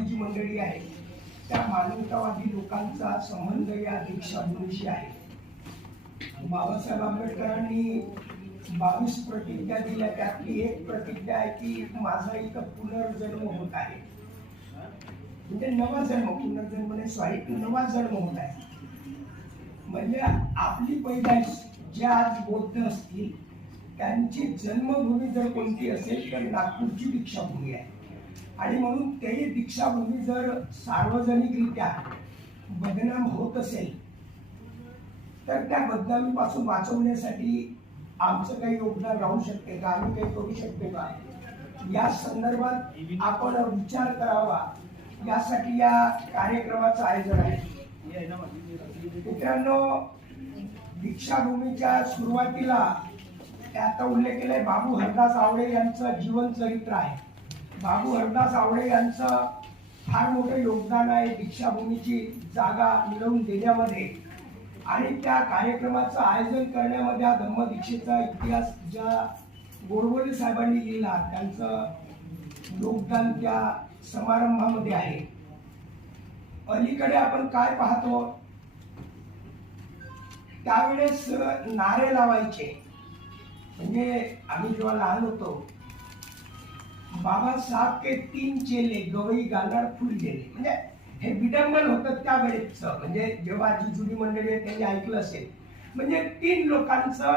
जी मंडळी आहे त्या मानवतावादी लोकांचा संबंध या दीक्षाभूमीशी आहे। बाबासाहेब आंबेडकरांनी 22 प्रतिज्ञा दिल्या, त्यातली एक प्रतिज्ञा आहे की माझा इथं पुनर्जन्म होत आहे, म्हणजे नवा जन्म, पुनर्जन्म नाही, सॉरी, नवा जन्म होत आहे। म्हणजे आपली पैदाइश जे आज बौद्ध असतील त्यांची जन्मभूमी जर कोणती असेल तर नागपूरची दीक्षाभूमी आहे। आणि म्हणून ते दीक्षाभूमी जर सार्वजनिकरित्या बदनाम होत असेल तर त्या बदनामीपासून वाचवण्यासाठी आमचं काही योगदान राहू शकते का, आम्ही काही करू शकतो का, या संदर्भात आपण विचार करावा, यासाठी या कार्यक्रमाचं आयोजन आहे। मित्रांनो, दीक्षाभूमीच्या सुरुवातीला आता उल्लेख केलाय बाबू हरदास आवळे यांचं जीवन चरित्र आहे। बाबू हरदास आवळे यांचं फार मोठं योगदान आहे दीक्षाभूमीची जागा मिळवून देण्यामध्ये आणि त्या कार्यक्रमाचं आयोजन करण्यामध्ये। हा धम्मदीक्षेचा इतिहास ज्या गोडबोले साहेबांनी लिहिला त्यांचं योगदान त्या समारंभामध्ये आहे। अलीकडे आपण काय पाहतो, त्यावेळेस नारे लावायचे, म्हणजे आम्ही जेव्हा लहान होतो, बाबा साहब के 3 चेले गवई गाणार फुल गेले, म्हणजे हे विडंबन होतं त्यावेळेचं, म्हणजे जेव्हा जी जुनी मंडळी आहे त्यांनी ऐकलं असेल, म्हणजे 3 लोकांचं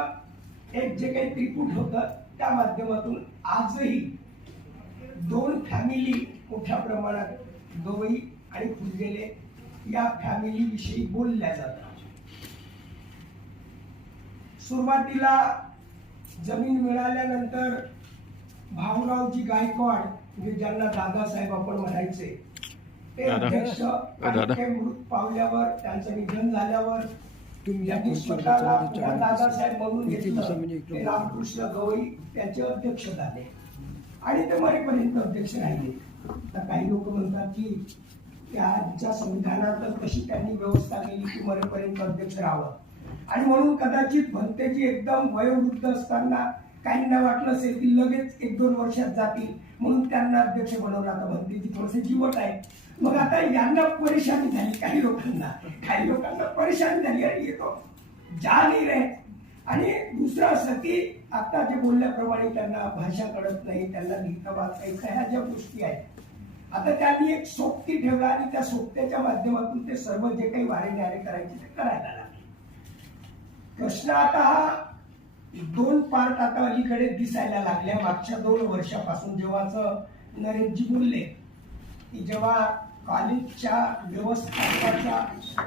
एक जे काही त्रिकूट होतं त्या माध्यमातून आजही 2 फॅमिली मोठ्या प्रमाणात गवई आणि फुलगेले या फॅमिली विषयी बोलल्या जातात। सुरुवातीला जमीन मिळाल्यानंतर भाऊरावजी गायकवाड, म्हणजे ज्यांना दादासाहेब आपण म्हणायचे, ते अध्यक्ष, मृत पावल्यावर त्यांचं निधन झाल्यावर त्यांनी स्वतःला दादासाहेब म्हणून घेतलं, ते रामकृष्ण गवई त्याचे अध्यक्ष झाले आणि ते मरेपर्यंत अध्यक्ष राहिले। आता काही लोक म्हणतात की त्याच्या संविधानात कशी त्यांनी व्यवस्था केली की मरेपर्यंत अध्यक्ष राहावं, आणि म्हणून कदाचित भंतेजी एकदम वयोवृद्ध असताना काहींना वाटलं असेल की लगेच 1-2 वर्षात जातील म्हणून त्यांना अध्यक्ष बनवलं। आता भंतेजी थोडेसे जीवट आहे, मग आता यांना परेशानी झाली, काही लोकांना परेशानी झाली, अरे येतो जा नाही रे। आणि दुसरं असं की आता जे बोलल्याप्रमाणे त्यांना भाषा कळत नाही, त्यांना लिहिता वाचता येत नाही, ह्या ज्या गोष्टी आहेत, आता त्यांनी एक सोबती ठेवला आणि त्या सोबत्याच्या माध्यमातून ते सर्व जे काही वारे न्यारे करायचे ते करायला लागले। प्रश्न आता हा 2 पार्ट आता अलीकडे दिसायला लागल्या मागच्या 2 वर्षापासून, जेव्हाच नरेशजी बोलले की जेव्हा कॉलेजच्या व्यवस्थापनाचा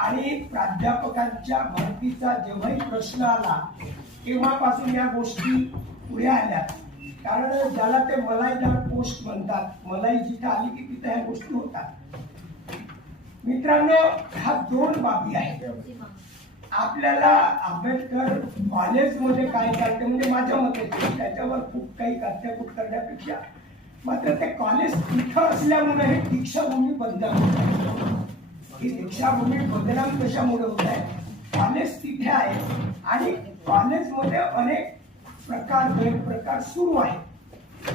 आणि प्राध्यापकांच्या भरतीचा जेव्हाही प्रश्न आला तेव्हापासून या गोष्टी पुढे आल्या। कारण ज्याला ते मलाईदार पोस्ट म्हणतात, मलाई जिथे आली की तिथे ह्या गोष्टी होतात। मित्रांनो, ह्या 2 बाबी आहेत। आपल्याला आंबेडकर कॉलेजमध्ये काय करते, म्हणजे माझ्या मते त्याच्यावर खूप काही कात्याकूट करण्यापेक्षा मात्र ते कॉलेज तिथं असल्यामुळे हे दीक्षाभूमी बदनाम होत आहे। ही दीक्षाभूमी बदनाम कशामुळे होत आहे, कॉलेज तिथे आहे आणि कॉलेजमध्ये अनेक प्रकार गैरप्रकार सुरू आहेत।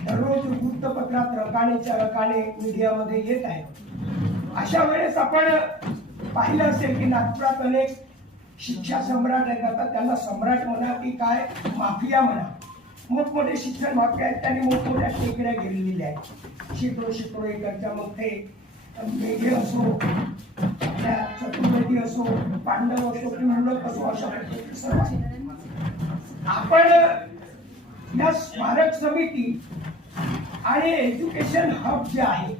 दररोज वृत्तपत्रात रकानेच्या रकाने मीडियामध्ये येत आहेत। अशा वेळेस आपण पाहिलं असेल की नागपुरात अनेक शिक्षा सम्राट आहेत, आता त्यांना सम्राट म्हणा की काय माफिया म्हणा, मोठमोठे शिक्षण माफिया आहेत, त्यांनी मोठमोठ्या टेकड्या घेतलेल्या आहेत, शेकडो एकरच्या। मग ते मेघे असो, चतुर्वेदी असो, पांडव असो की मुलक असो, अशा प्रकारचे सर्व आपण या स्मारक समिती आणि एज्युकेशन हब जे आहे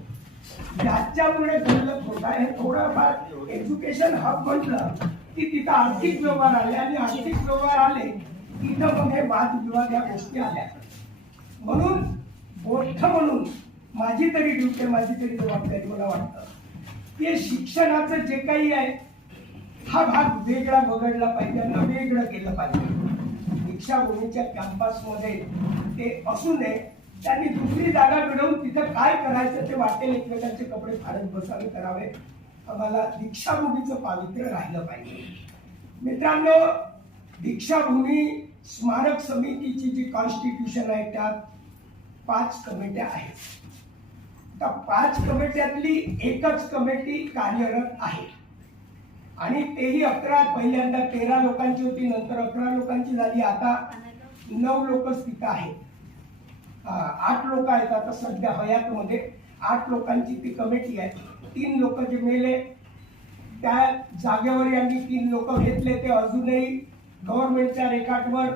त्याच्यामुळे गल्लत होत आहे। थोडंफार एज्युकेशन हब म्हटलं की तिथं आर्थिक व्यवहार आले आणि आर्थिक व्यवहार आले तिथं मग हे वादविवाद या गोष्टी आल्या। म्हणून मोठं म्हणून माझी तरी ड्युटी, माझी तरी जबाबदारी मला वाटतं की शिक्षणाचं जे काही आहे हा भाग वेगळा वगळला पाहिजे आणि वेगळं केलं पाहिजे। दीक्षाभूमीच्या कॅम्पसमध्ये ते असू नये, त्यांनी दुसरी जागा मिळवून तिथं काय करायचं ते वाटेल एकमेकांचे कपडे फाडत बसावे करावे, आम्हाला दीक्षाभूमीचं पावित्र्य राहिलं पाहिजे। मित्रांनो, दीक्षाभूमी स्मारक समितीची जी कॉन्स्टिट्यूशन आहे त्यात 5 कमिट्या आहेत। आता 5 कमिट्यातली एकच कमिटी कार्यरत आहे आणि तेही 11, पहिल्यांदा 13 लोकांची होती, नंतर 11 लोकांची झाली, आता 9 लोकच तिथं आहेत. 8 लोक आहेत आता सध्या हयातमध्ये. 8 लोकांची ती कमिटी आहे. 3 लोक जे मेले त्या जागेवर यांनी 3 लोक घेतले. ते अजूनही गव्हर्नमेंटच्या रेकॉर्डवर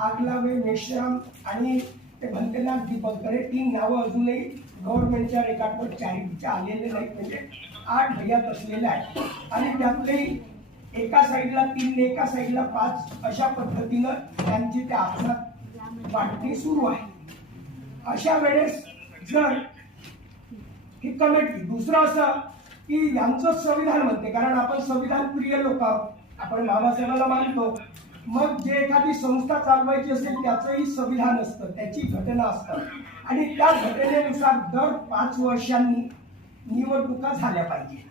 आगलावे, मेश्राम आणि ते भंतेनाथ दीपकरे 3 नावं अजूनही गव्हर्नमेंटच्या रेकॉर्डवर चॅरिटीच्या आलेले नाहीत. म्हणजे 8 हयात असलेले आहेत आणि त्यातलेही एका साईडला 3, एका साईडला 5 अशा पद्धतीनं त्यांची त्या आपणात वाटणी सुरू आहे. अशा वेळेस जर ही कमिटी, दुसरं असं की यांचं संविधान म्हणते, कारण आपण संविधान प्रिय लोक आहोत, आपण बाबासाहेबांना मानतो. मग जे एखादी संस्था चालवायची असेल त्याचंही संविधान असतं, त्याची घटना असतं आणि त्या घटनेनुसार दर 5 वर्षांनी निवडणुका झाल्या पाहिजे.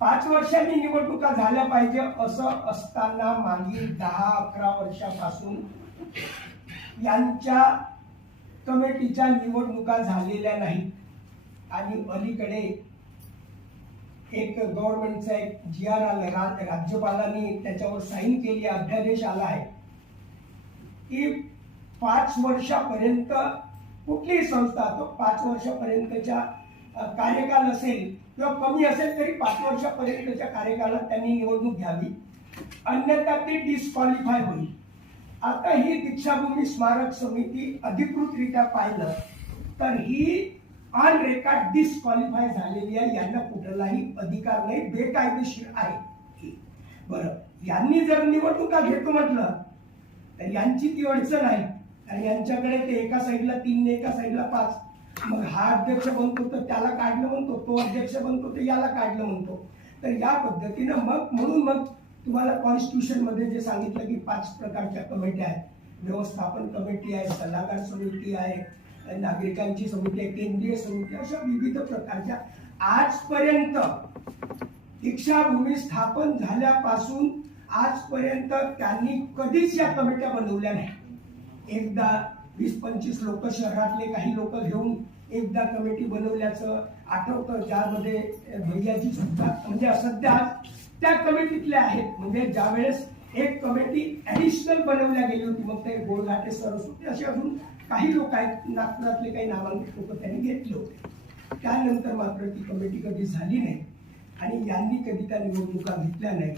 5 वर्षांनी निवडणुका झाल्या पाहिजे. असं असताना मागील 10-11 वर्षापासून यांच्या कमिटीच्या निवडणुका झालेल्या नाहीत आणि अलीकडे एक गव्हर्नमेंटचा एक GR आला, राज्यपालांनी त्याच्यावर साईन केली, अध्यादेश आला आहे की 5 वर्षापर्यंत कुठलीही संस्था, तो 5 वर्षापर्यंतच्या कार्यकाल असेल किंवा कमी असेल तरी 5 वर्षापर्यंतच्या कार्यकालात त्यांनी निवडणूक घ्यावी, अन्यथा ती डिस्क्वालिफाय होईल. आता ही दीक्षाभूमी स्मारक समिती अधिकृतरित्या पाहिलं तर ही ऑन रेकॉर्ड डिस्क्वालिफाय झालेली आहे. यांना कुठलाही अधिकार नाही, बेकायदेशीर आहे. बरं, यांनी जर निवडणुका घेतो म्हटलं तर यांची ती अडचण आहे आणि यांच्याकडे ते एका साईडला 3, एका साईडला 5. मग हा अध्यक्ष बनतो तर त्याला काढलं म्हणतो, तो अध्यक्ष बनतो तर याला काढलं म्हणतो. तर या पद्धतीनं म्हणून तुम्हाला कॉन्स्टिट्यूशन मध्ये जे सांगितलं की 5 प्रकारच्या कमिट्या आहेत. व्यवस्थापन कमिटी आहे, सल्लागार समिती आहे, नागरिकांची समिती आहे, केंद्रीय समिती, अशा विविध प्रकारच्या. आजपर्यंत दीक्षाभूमी स्थापन झाल्यापासून आजपर्यंत त्यांनी कधीच या कमिट्या बनवल्या नाही. एकदा 20-25 लोक शहरातले काही लोक घेऊन एकदा कमिटी बनवल्याचं आठवतं, ज्यामध्ये भैयाजी सुद्धा म्हणजे सध्या त्या कमिटीतले आहेत. म्हणजे ज्यावेळेस एक कमिटी ऍडिशनल बनवल्या गेली होती, मग ते गोळघाटे सरस्वती असे अजून काही लोक आहेत, नागपुरातले काही नामांकित लोक त्यांनी घेतले होते. त्यानंतर मात्र ती कमिटी कधी झाली नाही आणि यांनी कधी त्या निवडणुका घेतल्या नाही.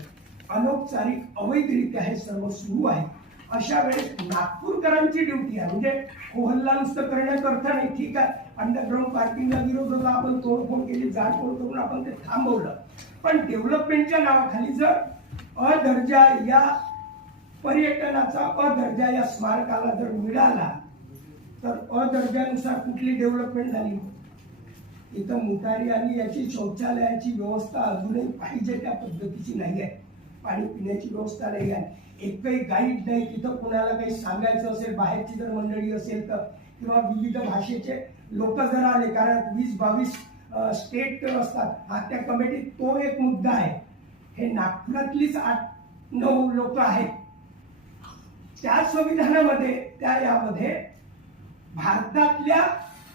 अनौपचारिक अवैधरित्या हे सर्व सुरू आहे. अशा वेळेस नागपूरकरांची ड्युटी आहे. म्हणजे कोहल्ला नुसतं करण्याचा अर्थ नाही, ठीक आहे, अंडरग्राऊंड पार्किंगला विरोध होता, आपण तोडफोड केली, जाळपोळ करून आपण ते थांबवलं. पण डेव्हलपमेंटच्या नावाखाली जर अदर्जा या पर्यटनाचा अदर्जा या स्मारकाला जर मिळाला तर अदर्जानुसार कुठली डेव्हलपमेंट झाली? इथं मुतारी आणि याची शौचालयाची व्यवस्था अजूनही पाहिजे त्या पद्धतीची नाही आहे. पाणी पिण्याची व्यवस्था नाही आहे. एकही गाईड नाही. तिथं कोणाला काही सांगायचं असेल, बाहेरची जर मंडळी असेल तर, किंवा विविध भाषेचे लोक जर आले, कारण 20-22 स्टेट असतात, हा त्या कमिटीत तो एक मुद्दा आहे. हे नागपुरातलीच 8-9 लोक आहेत. त्या संविधानामध्ये, त्या यामध्ये भारतातल्या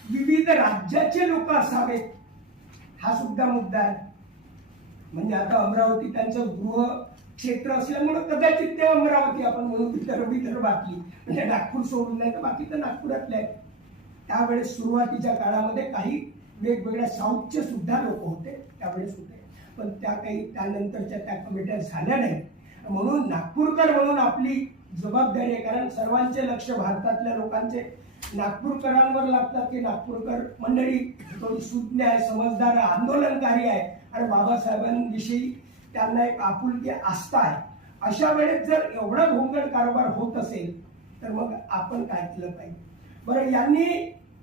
विविध राज्याचे लोक असावेत हा सुद्धा मुद्दा आहे. म्हणजे आता अमरावती त्यांचं गृह क्षेत्र असल्यामुळे कदाचित ते अमरावती आपण म्हणून विदर्भातली, म्हणजे नागपूर सोडून नाही तर बाकी तर नागपुरातले आहेत. त्यावेळेस सुरुवातीच्या काळामध्ये काही वेगवेगळ्या साऊथचे सुद्धा लोक होते, त्यावेळेस होते, पण त्या काही त्यानंतरच्या त्या कमिट्या झाल्या नाही. म्हणून नागपूरकर म्हणून आपली जबाबदारी आहे, कारण सर्वांचे लक्ष भारतातल्या लोकांचे नागपूरकरांवर लागतात की नागपूरकर मंडळी थोडी सुज्ञ आहे, समजदार आहे, आंदोलनकारी आहे आणि बाबासाहेबांविषयी त्यांना एक आपुलकी आस्था आहे. अशा वेळेस जर एवढा भोंगळ कारभार होत असेल तर मग आपण काय केलं पाहिजे? बरं, यांनी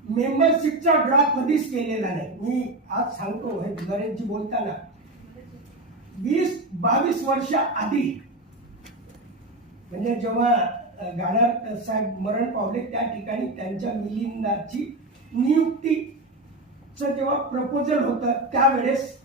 मेंबरशिपचा ड्रा कधीच केलेला नाही. मी आज सांगतो, हे गणेशजी बोलताना 20-22 वर्ष आधी, म्हणजे जेव्हा गाणार साहेब मरण पावले त्या ठिकाणी त्यांच्या मिलिंदाची नियुक्तीचं जेव्हा प्रपोजल होतं त्यावेळेस,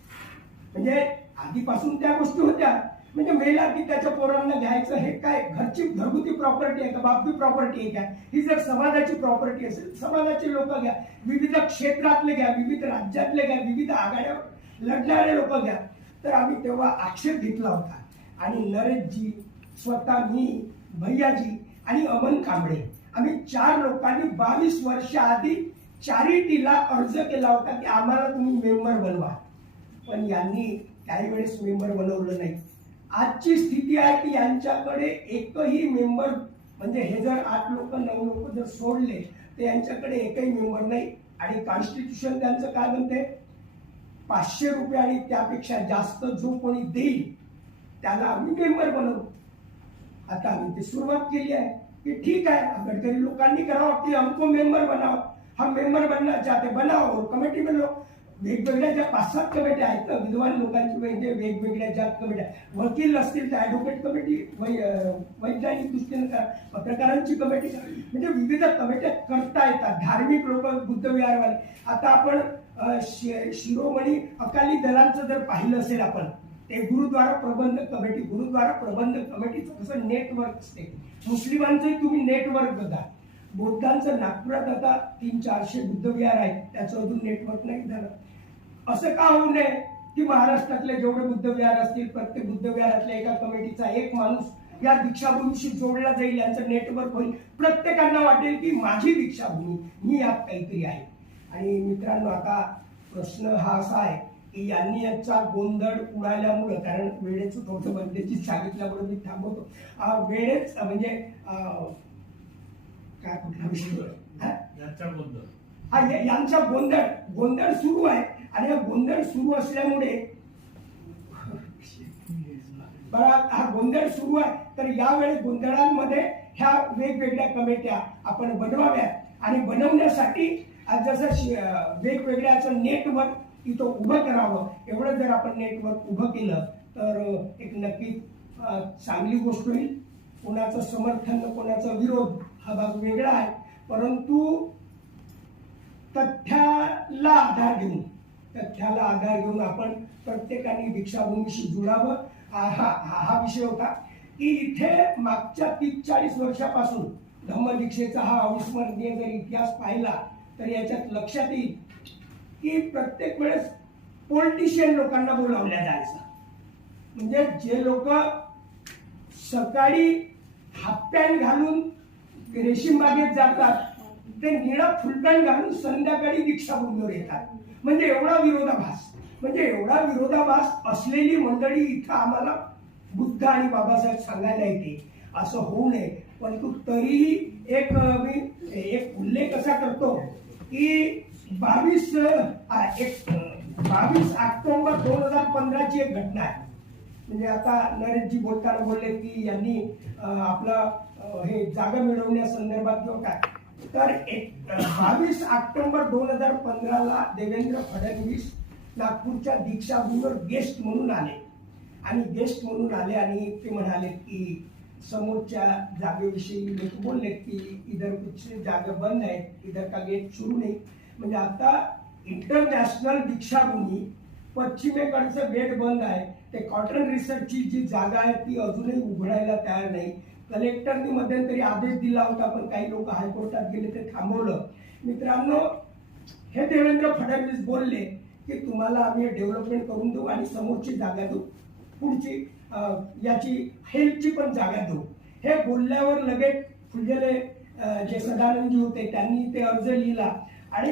म्हणजे आधीपासून त्या गोष्टी होत्या म्हणजे मेला की त्याच्या पोरांना घ्यायचं, हे काय घरची घरगुती प्रॉपर्टी आहे का, बापी प्रॉपर्टी आहे का? ही जर समाजाची प्रॉपर्टी असेल, समाजाचे लोक घ्या, विविध क्षेत्रातले घ्या, विविध राज्यातले घ्या, विविध आघाड्यावर लढणारे लोक घ्या. तर आम्ही तेव्हा आक्षेप घेतला होता आणि नरेशजी, स्वतः मी, भैयाजी आणि अमन कांबळे आम्ही 4 लोकांनी 22 वर्ष आधी चॅरिटीला अर्ज केला होता की आम्हाला तुम्ही मेंबर बनवा. पण यांनी त्यावेळेस मेंबर बनवलं नाही. आजची स्थिती आहे की यांच्याकडे एकही मेंबर, म्हणजे हे जर 8 लोक 9 लोक जर सोडले तर यांच्याकडे एकही मेंबर नाही. आणि कॉन्स्टिट्यूशन त्यांचं काय म्हणते, 500 रुपये आणि त्यापेक्षा जास्त जो कोणी देईल त्याला आम्ही मेंबर बनवू. आता आम्ही ती सुरुवात केली आहे कि ठीक है, गडकरी लोकांनी करावं की हमको मेंबर बनाओ, हम मेंबर बनना चाहते, बनाओ. कमिटी में लोक वेगवेगळ्या ज्या 5-7 कमिट्या आहेत ना, विद्वान लोकांची म्हणजे वेगवेगळ्या ज्या कमिट्या, वकील असतील तर ॲडव्होकेट कमिटी, वैज्ञानिक दृष्टीने करा, पत्रकारांची कमिटी करा, म्हणजे विविध कमिट्या करता येतात. धार्मिक लोक, बुद्ध विहारवाले. आता आपण शिरोमणी अकाली दलांचं जर पाहिलं असेल आपण, ते गुरुद्वारा प्रबंधक कमिटी, गुरुद्वारा प्रबंधक कमिटीचं कसं नेटवर्क असते. मुस्लिमांचंही तुम्ही नेटवर्क बघा. बौद्धांचं नागपुरात आता 300-400 बुद्ध विहार आहेत, त्याचं अजून नेटवर्क नाही झालं. असं का होऊ नये की महाराष्ट्रातले जेवढे बुद्ध विहार असतील, प्रत्येक बुद्ध विहारातल्या एका कमिटीचा एक माणूस या दीक्षाभूमीशी जोडला जाईल, यांचं नेटवर्क होईल. प्रत्येकांना वाटेल की माझी दीक्षाभूमी, मी यात काहीतरी आहे. आणि मित्रांनो, आता प्रश्न हा असा आहे की यांनी याचा गोंधळ उडाल्यामुळं, कारण वेळेचं थोडंसं बंदेची सांगितल्यामुळे मी थांबवतो. वेळेच म्हणजे काय कुठला विषय, यांचा गोंधळ सुरू आहे. आणि हा गोंधळ सुरू असल्यामुळे हा गोंधळ सुरू आहे, तर यावेळी गोंधळांमध्ये ह्या वेगवेगळ्या कमिट्या आपण बनवाव्यात. आणि बनवण्यासाठी जसं वेगवेगळ्याचं नेटवर्क इथं उभं करावं, एवढं जर आपण नेटवर्क उभं केलं तर एक नक्की चांगली गोष्ट होईल. कोणाचं समर्थन, कोणाचा विरोध हा भाग वेगळा आहे, परंतु तथ्याला आधार घेऊन आपण प्रत्येकाने दीक्षाभूमीशी जुळावं. हा विषय होता की इथे मागच्या 30-40 वर्षापासून धम्मदीक्षेचा हा अविस्मरणीय जर इतिहास पाहिला तर याच्यात लक्षात येईल की प्रत्येक वेळेस पॉलिटिशियन लोकांना बोलावल्या जायचं. म्हणजे जे लोक सकाळी हाफ पॅन्ट घालून रेशीम बागेत जातात, ते निळा फुलपॅन्ट घालून संध्याकाळी दीक्षाभूमीवर येतात. म्हणजे एवढा विरोधाभास असलेली मंडळी इथं आम्हाला बुद्ध आणि बाबासाहेब सांगायला येते. असं होऊ नये. परंतु तरीही मी एक उल्लेख असा करतो की 22 ऑक्टोबर 2015 ची एक घटना आहे. म्हणजे आता नरेशजी बोलताना बोलले की यांनी आपलं हे जागा मिळवण्यासंदर्भात किंवा काय, तर 22 ऑक्टोबर 2015 देवेंद्र फडणवीस नागपूरच्या दीक्षाभूमीवर गेस्ट म्हणून आले. आणि ते म्हणाले की समोरच्या जागेविषयी लोक बोलले की इधर कुछ जागा बंद आहे, इधर का गेट सुरू नाही. म्हणजे आता इंटरनॅशनल दीक्षाभूमी पश्चिमेकडचं गेट बंद आहे. ते कॉटन रिसर्चची जी जागा आहे ती अजूनही उघडायला तयार नाही. कलेक्टरनी मध्यंतरी आदेश दिला होता, पण काही लोक हायकोर्टात गेले, ते थांबवलं. मित्रांनो, हे देवेंद्र फडणवीस बोलले की तुम्हाला आम्ही डेव्हलपमेंट करून देऊ आणि समोरची जागा देऊ, पुढची याची हेल्थची पण जागा देऊ. हे बोलल्यावर लगेच फुलझेले जे सदानंदजी होते त्यांनी ते अर्ज लिहिला आणि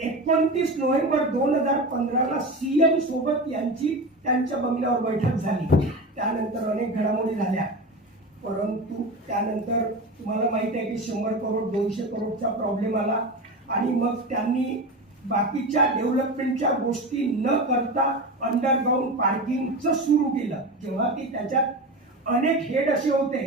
29 नोव्हेंबर 2015 सीएम सोबत यांची त्यांच्या बंगल्यावर बैठक झाली. त्यानंतर अनेक घडामोडी झाल्या, परंतु त्यानंतर तुम्हाला माहिती आहे की 100 करोड 200 करोडचा प्रॉब्लेम आला. आणि मग त्यांनी बाकीच्या डेव्हलपमेंटच्या गोष्टी न करता अंडरग्राऊंड पार्किंगचं सुरू केलं. जेव्हा की त्याच्यात अनेक हेड असे होते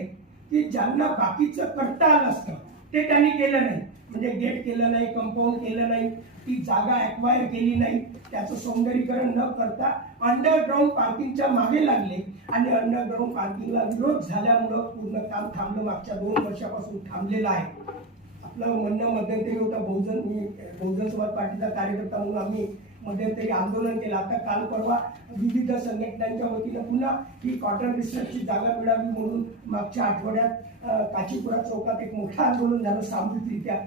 की ज्यांना बाकीचं करता आलं असतं ते त्यांनी केलं नाही. म्हणजे गेट केलं नाही, कंपाऊंड केलं नाही, ती जागा ॲक्वायर केली नाही, त्याचं सौंदर्यीकरण न करता अंडरग्राऊंड पार्किंगच्या मागे लागले. आणि अंडरग्राऊंड पार्किंगला विरोध झाल्यामुळं पूर्ण काम थांबलं. मागच्या 2 वर्षापासून थांबलेलं आहे. आपलं म्हणणं मध्यंतरी होतं, बहुजन मी बहुजन समाज पार्टीचा कार्यकर्ता म्हणून आम्ही मध्यंतरी आंदोलन केलं. आता काल परवा विविध संघटनांच्या वतीनं पुन्हा ही कॉटन रिसर्चची जागा मिळावी म्हणून मागच्या आठवड्यात काचीपुरा चौकात एक मोठं आंदोलन झालं सामूहिकरित्या.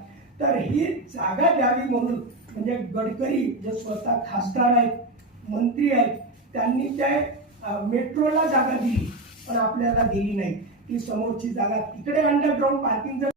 तर ही जागा द्यावी म्हणून म्हणजे गडकरी जे स्वतः खासदार आहेत, मंत्री आहेत, त्यांनी त्या मेट्रोला जागा दिली पण आपल्याला दिली नाही. ती समोरची जागा तिकडे अंडरग्राऊंड पार्किंग